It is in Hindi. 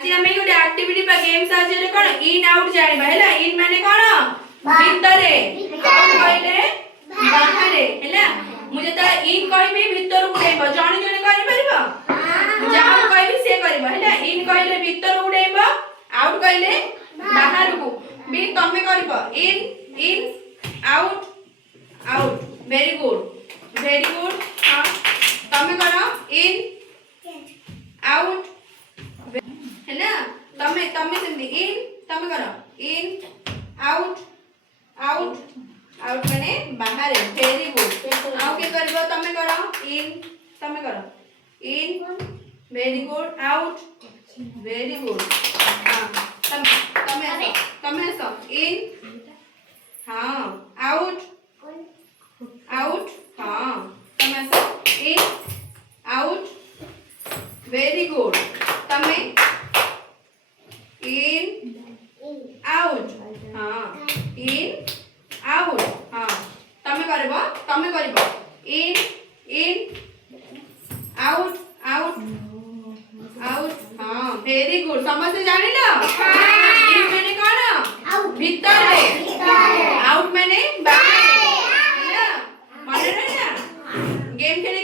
आज हमें गोटे एक्टिविटी पर गेम साहाଯ୍य रे कोन इन आउट जानिबा हैला। इन माने कोन भितरे, आउट कहले बाहरे हैला। मुझे त इन कहबी भीतर उडेइबो, जण जण करि परिबो जहा कहबी से करबो हैला। इन कहले भीतर उडेइबो, आउट कहले बाहर को भी तमे करबो। In out out. Very good very good. हां तमे करो इन आउट हैला। तमे तमे सेमती इन तमे करो इन आउट आउट आउट माने बाहर। Very good. आउ के करबो तमे करो इन तमे करो in. Very good out very good. हां तमे सो इन हां आउट आउट हां तमे सो इन आउट। Very good. तमे इन आउट हां इन आउट हां तमे करबो इन आउट आउट आउट हां। Very good. समझ जानिलो। इन माने कोन भीतर रे, आउट माने बाहर हैला। मन रहना गेम खेल